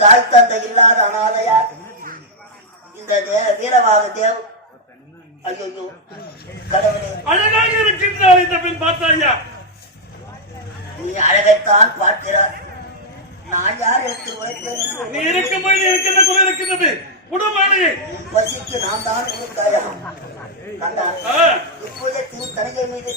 தாய் தந்தை இல்லாத அனாதையா இந்த வீரவாக தேவ். ஐயோ கடவுளே, அழகாக இருக்கின்றார் இந்த பெண் பார்த்தாயா? நீ அழகைத்தான் பார்க்கிறார். நான் யார் எடுத்து வைப்பேன்? நீ இருக்கும்போது இருக்கின்ற குறை இருக்கின்றது. குடும்பமானே பசிக்கு நான் தான் கொடுத்தாயா? கண்டா இப்போதே திரு தனிகை மீது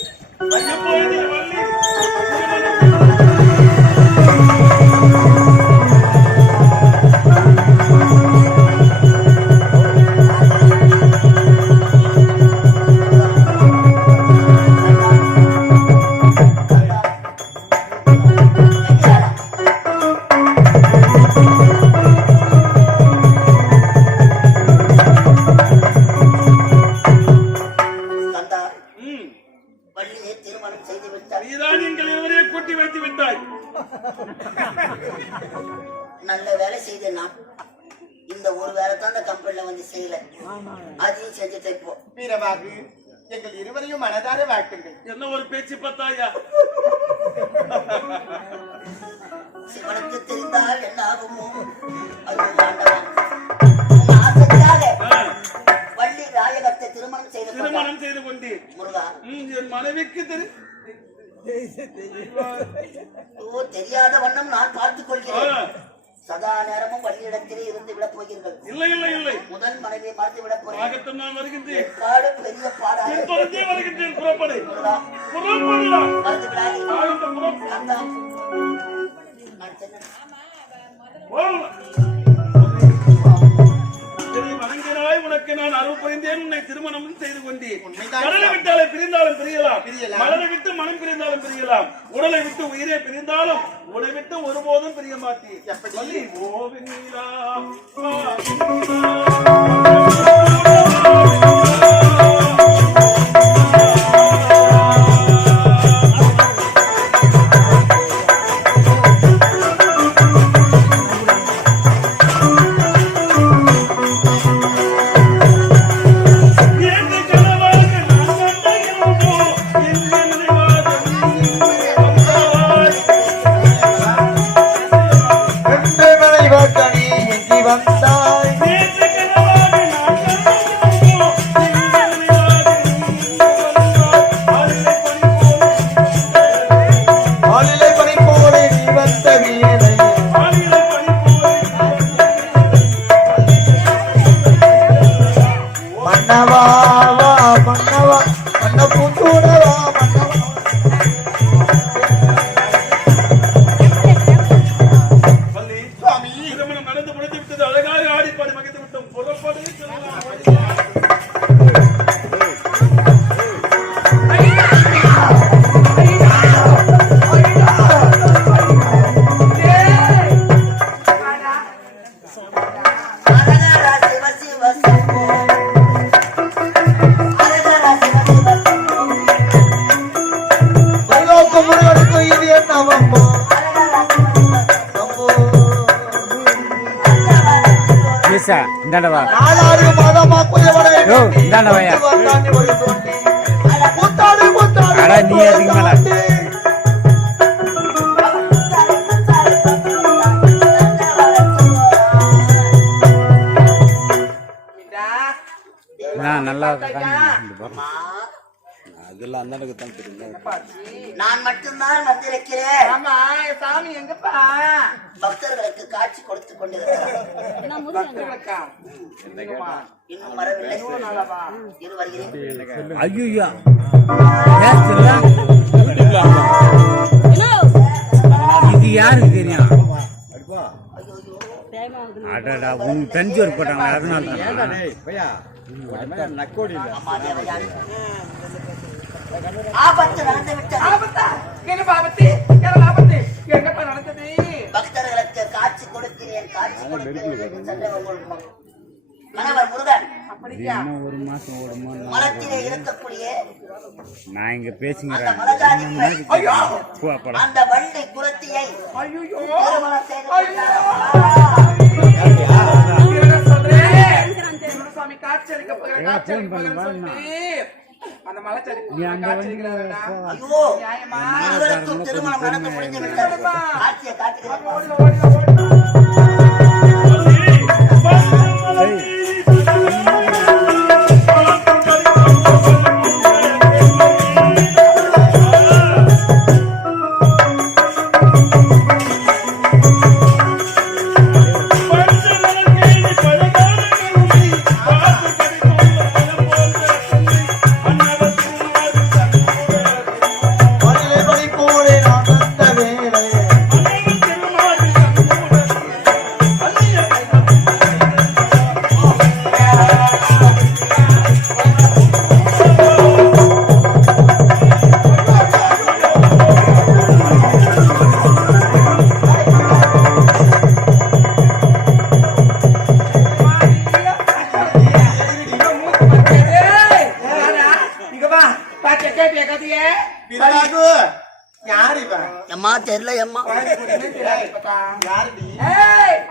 நல்ல வேலை செய்த நான் இந்த ஒரு வேலை தான் அந்த கம்பெனில வந்து செய்யல. அதையும் செஞ்சுட்டு இப்போ வீரபாகு எங்கள் இருவரையும் மனதார வாழ்த்துங்கள். என்ன ஒரு பேச்சு பார்த்தாயா? சிவனுக்கு தெரிந்தால் என்ன ஆகுமோ? ஆசைக்காக வள்ளி நாயகத்தை திருமணம் செய்து கொண்டு முருகா என் மனைவிக்கு தெரியாத வண்ணம் நான் பார்த்துக் கொள்கிறேன். சதா நேரமும் வள்ளியிடத்திலே இருந்து விட போகிறீர்கள். இல்லை இல்லை இல்லை, முதல் மனைவியை மறந்து விட போகிறேன். நான் வருகின்றேன். பாடு பெரிய பாடாக வருகின்றேன். புறப்படு மறந்து விடாதே. உனக்கு நான் அருள் புரிந்தேன். உன்னை திருமணம் செய்து கொண்டேன். கடலை விட்டாலே பிரிந்தாலும் பிரியலாம், மலரை விட்டு மனம் பிரிந்தாலும் பிரியலாம், உடலை விட்டு உயிரே பிரிந்தாலும் உடலை விட்டு ஒருபோதும் பிரிய மாட்டேன். எப்படி ஓவினீலா நீ நல்லா அதெல்லாம் அண்ணனுக்கு தான் தெரியும். நான் மட்டும்தான் வந்திருக்கிறேன். ஆமா சாமி எங்கப்பா? பக்தர்களுக்கு காட்சி கொடுத்து கொண்டிருக்கிறார். இன்னும் வரவில்லை. இரு வருகிறேன். ஐயோ இது யாருக்கு தெரியும்? அடடா உனக்கு தெரிஞ்சு ஒரு போட்டாங்க. அதனால ஆபத்து நடந்து விட்டது. பக்தர்களுக்கு காட்சி கொடுக்கிறேன். காட்சி கணவர் முருகன் ஒரு மாசம் மரத்திலே இருக்கக்கூடிய நான் இங்க பேசுகிறேன். அந்த வள்ளி குலத்தியை திருமணம் நடந்து முடிஞ்சு விட்டது. காட்சியை காட்டுகிறேன். தெரியல அம்மா. யாருடி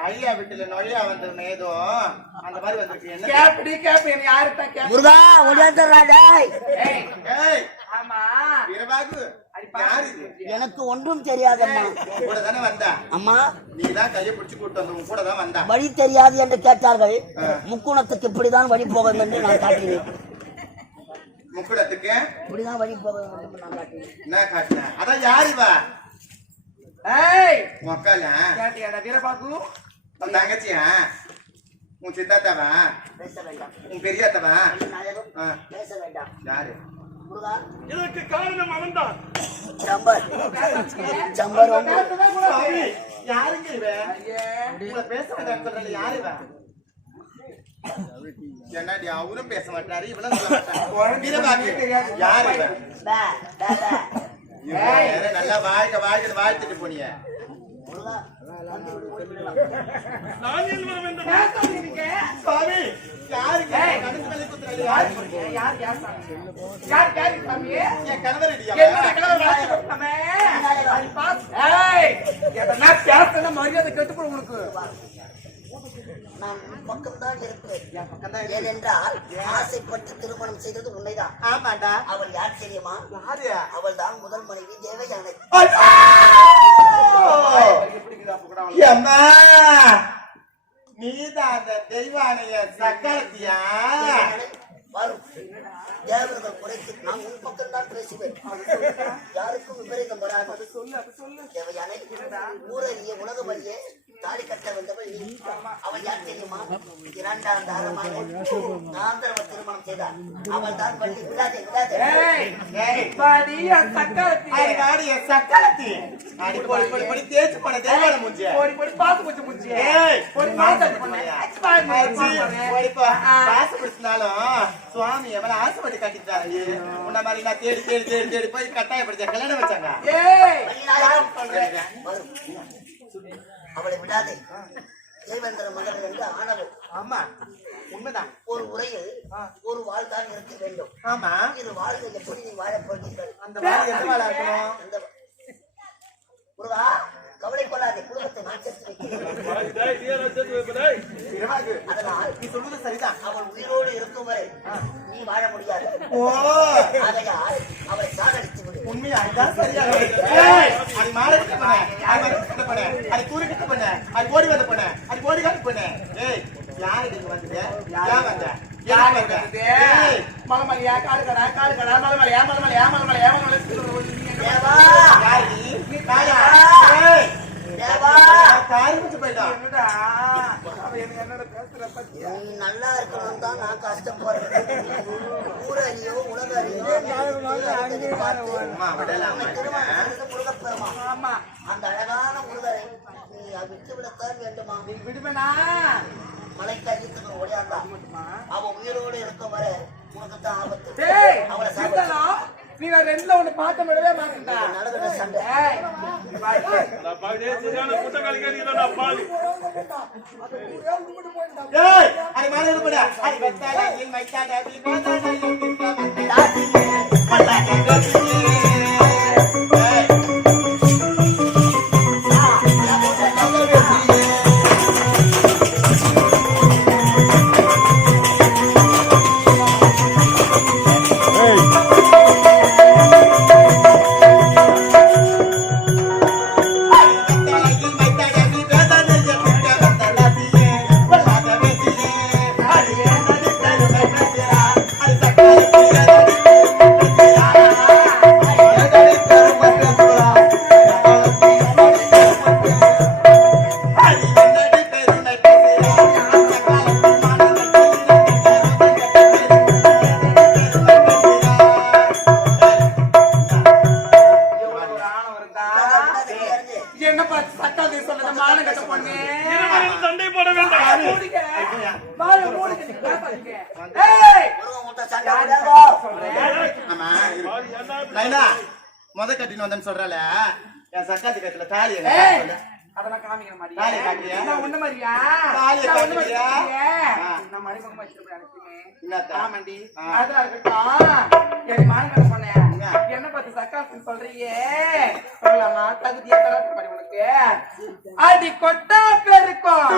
ஐயா வீட்டுல நொழியா வந்து மேதோ அந்த மாதிரி வந்திருக்கு. என்ன முருகா ஒடியாந்துடுறா டேய். ஆமா வீரபாகு யாரு இது? எனக்கு ஒன்றும் தெரியாதம்மா. கூட தானே வந்தா அம்மா நீதான் கையை பிடிச்சு கூட்டு வந்து உன் கூட தான் வந்தா. வழி தெரியாது என்று கேட்டார்கள். முக்குணத்துக்கு இப்படிதான் வழி போக வேண்டும் என்று நான் காட்டினேன். முக்குடத்துக்கு இப்படிதான் வழி போக வேண்டும் என்று நான் காட்டினேன். என்ன காட்டின? அதான் யாரு வா உன் அக்கால வீரபாகு உன் தங்கச்சியா உன் சித்தாத்தாவா பேச வேண்டாம். உன் பெரியாத்தவா நாயகம் பேச வேண்டாம். யாரு? முருகா இதற்கு காரணம் அவன்தான். ஜம்பர் ஜம்பர் சாமி, யாருங்க இவன்? உங்களை பேச வேண்டாம்னு சொல்றேன். யாரு இவன்? என்னடி அவரும் பேச மாட்டாரு இவளும் சொல்ல மாட்டாரு. வீரபாகு யாரு இவன்? பே பே பே. இவன் வேற நல்லா வாழ்த்துட்டு போனிய. முருகா வந்து ஓடிவிடலாம். நான் ஏன் வர வேண்டும்? சாமி யாருங்க? கணக்கு மேலே குத்துறாரு. என் கணவர் அடியா? மரியாதை கட்டுப்படும் உனக்கு. நான் பக்கம்தான் இருப்பேன். ஏனென்றால் ஆசைப்பட்டு திருமணம் செய்தது உண்மைதான். ஆமாண்டா. அவள் யார் தெரியுமா? யாரு? அவள் தான் முதல் மனைவி தேவயானை. அம்மா நீதான் அந்த தெய்வானைய சக்கரத்தியா? வரும் தேவர்கள் குறைத்து நான் உன் பக்கம் தான் பேசுவேன். யாருக்கும் விபரீதம் வராது. தேவயானை ஊரறிய உலகம் அறிய தாலி கட்ட வந்தவள் நீ. அவள் யார் தெரியுமா? இரண்டாம் தாரமாக காந்தரவ திருமணம் செய்தார். அவள் தான் பள்ளி. விடாதே விடாதே. சக்கரத்தி அடி போடி போடி போடி தேய்ச்சு போன தெய்வான முஞ்சிய சுவாமி எவ்வளவு ஆசைப்பட்டு கட்டிட்டாரு. உன்ன மாதிரி நான் தேடி தேடி தேடி தேடி போய் கட்டாயப்படுத்த கல்யாணம் வச்சாங்க. அவளை விடாதே. தேவேந்திர மகன் என்று ஆனவள். ஆமா உண்மைதான். ஒரு உரையில் ஒரு வாழ் தான் இருக்க வேண்டும். ஆமா இது வாழ்க்கை எப்படி நீ வாழப் போகிறீர்கள்? அந்த வாழ்க்கை எந்த வாழ இருக்கணும்? முருகா கவலை கொள்ளாதே. குடும்பத்தை நான் சேர்த்து வைக்கிறேன். அதனால் நீ சொல்வது சரிதான். அவள் உயிரோடு இருக்கும் வரை நீ வாழ முடியாது. ஆகையால் அவளை சாகடித்து விடு. உண்மையா அதுதான் சரியா? அது மாடத்துக்கு பண்ண, அது மரத்துக்கு பண்ண, அது கூறுக்கு பண்ண, அது ஓடி வந்து பண்ண, அது ஓடி காட்டு பண்ண. ஏய் யாரு நீங்க வந்தீங்க? யார் வந்த? யார் வந்த? ஏய் மலமலையா காடுகடா காடுகடா மலமலையா மலமலையா மலமலையா மலமலையா தேவா யார் நீ? காயா? ஏய் தேவா காரிச்சு போய்டா. நீ நல்லா இருக்கணும் தான் நான் கஷ்டப்படுறேன். ஊரறியோ உலக அறியோ அம்மா விடலாம். முருகப்பெருமா அந்த அழகான முருகரை நீ விட்டு விடத்தான் வேண்டுமா? நீ விடுவேனா? மலைக்கு அஜித்துக்கு ஓடியாண்டா. அவன் உயிரோடு இருக்கும் வரை உனக்கு தான் ஆபத்து. அவளை சீதனம், நீ நான் ரெண்டுல ஒண்ணு பார்க்க விடவே மாட்டேன்டா. நடக்கிற சண்டை. ஏய் அது மேல இருப்படா. அது வெட்டால நீ மைட்டாட நீ போடா. சண்டை போட வேண்டாம். முத கட்டின்னு வந்தேன்னு சொல்றல என் சக்காத்தி கட்டில தாலி அதெல்லாம் காமிக்கிற மாதிரி தாலி காட்டியா? ஒண்ணு மாதிரியா தாலி காட்டியா? நான் மறைமுகமா வச்சிருப்பேன். என்னத்தா? ஆமாண்டி. அதான் இருக்கட்டும். என் மானங்கட்ட பண்ணேன். என்ன பார்த்து சக்காத்து சொல்றீங்க சொல்லலாமா தகுதியா தரத்து பண்ணி உனக்கு அடி கொட்டா பெருக்கும்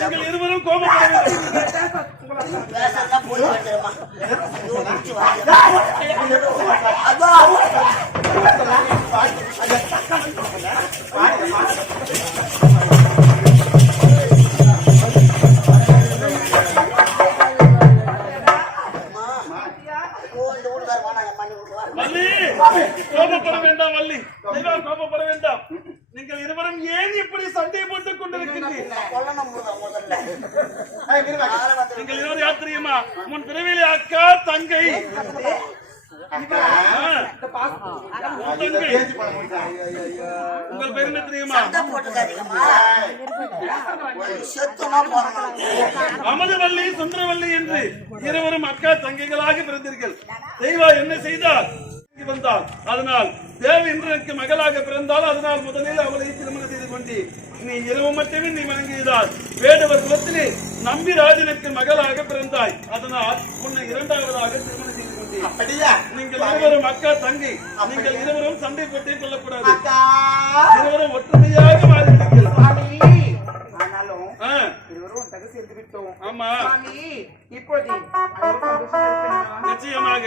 நீங்கள் இருவரும் கோபப்பட பேசத்தான் போய் வந்துருமா கோபப்பட வேண்டாம் வள்ளி, கோபப்பட வேண்டாம். நீங்கள் இருவரும் ஏன் இப்படி சண்டை போட்டுக் கொண்டிருக்கிறீர்கள்? நீங்கள் இருவரும் யார் தெரியுமா? முன் பிறவிலே அக்கா தங்கை. உங்கள் பேர் என்ன தெரியுமா? அமதவல்லி சுந்தரவல்லி என்று இருவரும் அக்கா தங்கைகளாக பிறந்தீர்கள். தெய்வா என்ன செய்தார் வந்தால் அதனால் தேவி இந்திரனுக்கு மகளாக பிறந்தால் அதனால் முதலில் அவளை திருமணம் செய்து கொண்டு நீ இரவு மட்டுமே நீ வணங்கியதால் வேடவர் குலத்திலே நம்பிராஜனுக்கு மகளாக பிறந்தாய். அதனால் உன்னை இரண்டாவதாக திருமணம் செய்து கொண்டேன். அப்படியா? நீங்கள் இருவரும் அக்கா தங்கை, நீங்கள் இருவரும் சண்டை போட்டே கொள்ளக்கூடாது. இருவரும் ஒற்றுமையாக மாறிவிட்டீர்கள். ஆமா, நிச்சயமாக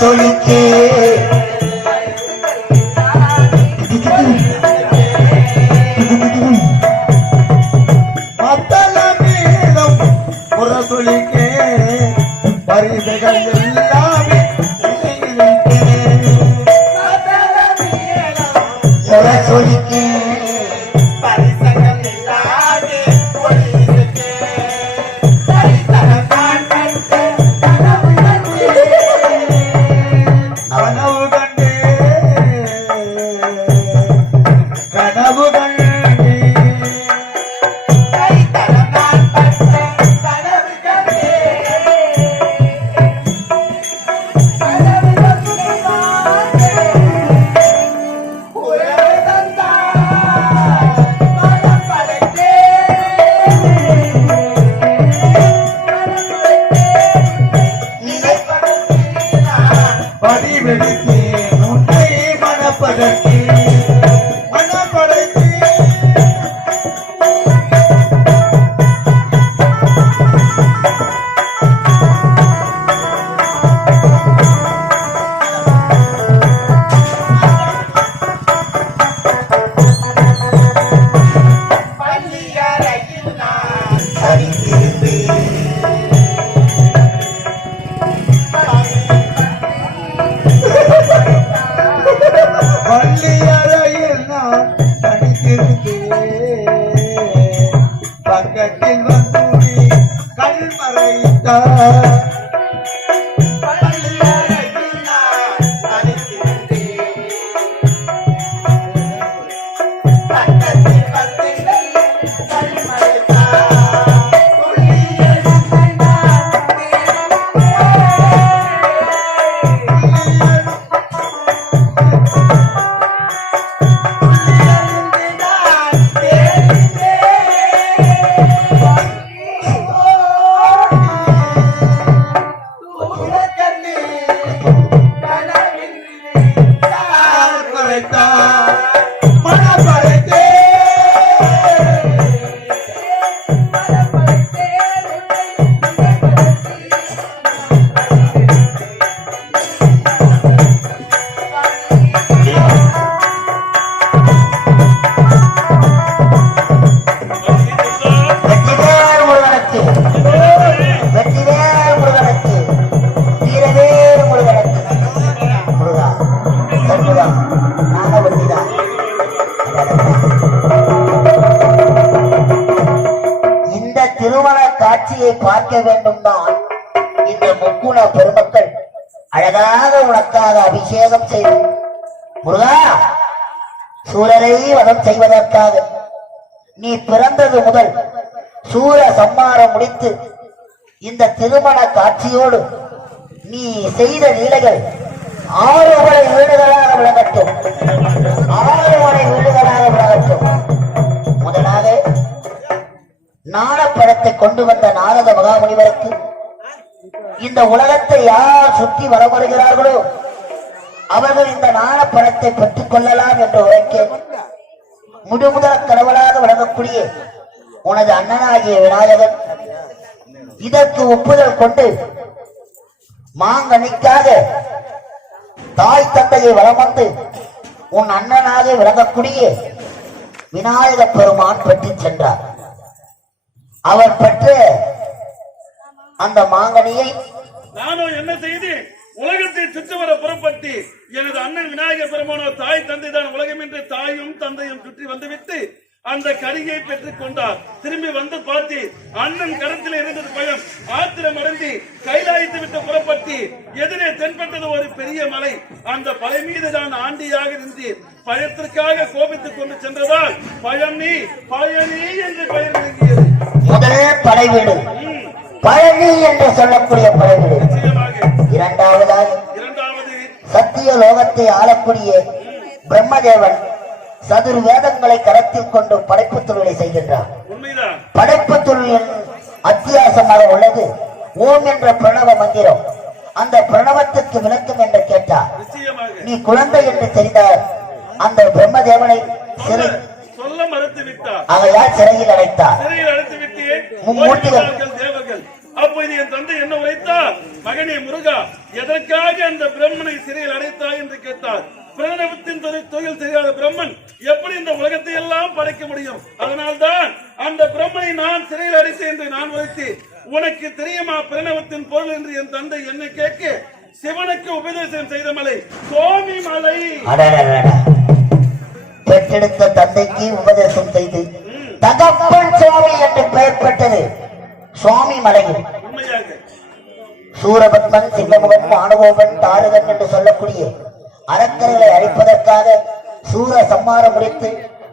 சொல்லிக்கே மத்தளமேளம் முரசொலிக்கே பரிசுகள் எல்லாமே முரசொலிக்கே பரிசுகள் எல்லாமே கனவு அழகாக உனக்காக அபிஷேகம் செய்து முருகா சூரரை வதம் செய்வதற்காக நீ பிறந்தது முதல் சூர சம்மாரம் முடித்து இந்த திருமண காட்சியோடு நீ செய்த லீலைகள் 6 வரை வீடுகளாக விளங்கட்டும். 6 வரை வீடுகளாக விளங்கட்டும். முதலாக ஞானப்பழத்தை கொண்டு வந்த நாரத மகாமுனிவருக்கு இந்த உலகத்தை யார் சுற்றி வர வருகிறார்களோ அவர்கள் இந்த ஞானப்பழத்தை பெற்றுக் கொள்ளலாம் என்று உரைக்க முழுமுதல் கடவுளாக விளங்கக்கூடிய உனது அண்ணனாகிய விநாயகன் இதற்கு ஒப்புதல் கொண்டு மாங்கனிக்காக தாய் தந்தையை வலம் வந்து உன் அண்ணனாக விளங்கக்கூடிய விநாயக பெருமான் பெற்று சென்றார். அவர் பெற்ற அந்த மாங்கனியை நானும் என்ன செய்து உலகத்தை சுற்றி வர புறப்பட்டு எனது அண்ணன் விநாயகர் பெருமானோ தாய் தந்தை தான் உலகம் என்று தாயும் தந்தையும் சுற்றி வந்துவிட்டு அந்த கரியை பெற்றுக் கொண்டார். திரும்பி வந்து பார்த்து அண்ணன் கரத்தில் இருந்தது பயம் ஆத்திரம் அடைந்து கைலாயத்தை விட்டு புறப்பட்டு எதிரே தென்பட்டது ஒரு பெரிய மலை. அந்த மலை மீது தான் ஆண்டியாக நின்று பயத்திற்காக கோபித்துக் கொண்டு சென்றதால் பயணி பயணி என்று பெயர் விளங்கியது. முதலே படைவீடு பழனி என்று சொல்லக்கூடிய படைவீடு. இரண்டாவது சத்திய லோகத்தை ஆளக்கூடிய பிரம்மதேவன் சதுர் வேதங்களை கரத்தில் கொண்டு படைப்பு தொழிலை செய்கின்றார். படைப்பு தொழிலின் அத்தியாசமாக உள்ளது ஓம் என்ற பிரணவ மந்திரம். அந்த பிரணவத்திற்கு விளக்கம் என்று கேட்டார். நீ குழந்தை என்று தெரிந்தார் அந்த பிரம்மதேவனை சிறை சொல்ல மறுத்து விட்டார். ஆகையால் சிறையில் அடைத்தார். மும்மூர்த்திகள் தேவர்கள். அப்போது என் தந்தை என்ன உரைத்தார்? மகனே முருகா, எதற்காக அந்த பிரம்மனை சிறையில் அடைத்தாய் என்று கேட்டார். பிரணவத்தின் தொழில் தெரியாத பிரம்மன் எப்படி இந்த உலகத்தை எல்லாம் படைக்க முடியும்? அதனால்தான் அந்த பிரம்மனை நான் சிறையில் அடைத்தேன் என்று நான் உரைத்து, உனக்கு தெரியுமா பிரணவத்தின் பொருள் என்று என் தந்தை என்ன கேட்க சிவனுக்கு உபதேசம் செய்த மலை சுவாமி மலை. பெற்றெடுத்த தந்தைக்கு உபதேசம் செய்து தகப்பன் சுவாமி என்று பெயர் பெற்றது சுவாமி மலையில். சூரபத்மன் சிங்கமுகன் மானவோபன் தாரகன் என்று சொல்லக்கூடிய அரக்கர்களை அழிப்பதற்காக சூர சம்மாரம் முடித்து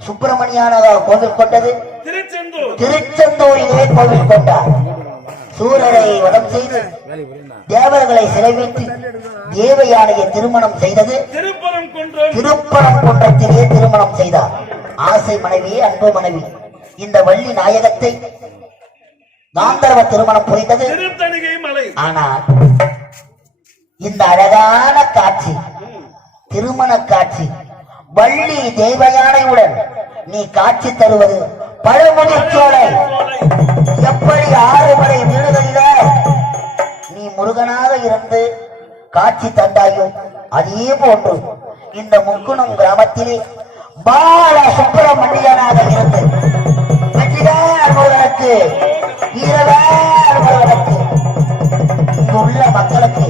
சுப்பிரமணியான கோவில் கொண்டது திருச்செந்தூரிலே கோவில் கொண்டார். சூரரை வதம் செய்து தேவர்களை சிறைவைத்து தேவயானையை திருமணம் செய்தது திருப்பரங்குன்றத்திலே திருமணம் செய்தார். ஆசை மனைவி அன்பு மனைவி இந்த வள்ளி நாயகத்தை காந்தர்வ திருமணம் புரிந்தது. ஆனால் இந்த அழகான காட்சி திருமண காட்சி வள்ளி தேவயானையுடன் நீ காட்சி தருவது பழமுதிர்ச்சோலை. எப்படி 6 வரை வீடுகளில நீ முருகனாக இருந்து காட்சி தந்தாயோ அதே போன்று இந்த முக்குணம் கிராமத்திலே பால சுப்பிரமணியனாக இருந்து வெற்றிவேல் முருகனுக்கு வீரவேல் முருகனுக்கு இங்கு உள்ள மக்களுக்கு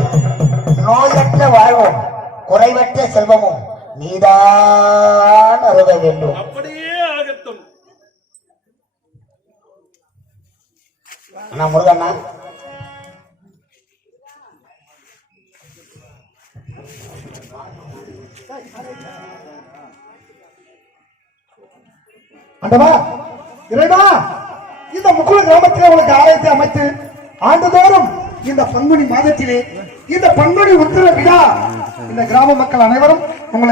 நோயற்ற வாழ்வும் குறைவற்ற செல்வமும் நீதான் அருக வேண்டும். அப்படியே ஆகட்டும். அண்ணா முருகண்ணா, ஆண்டவா இறைவா, இந்த முக்குள கிராமத்திலே உனக்கு ஆலயத்தை அமைத்து ஆண்டுதோறும் இந்த பங்குனி மாதத்திலே இந்த பங்குனி உத்திர விழா இந்த கிராம மக்கள் அனைவரும் உங்களுக்கு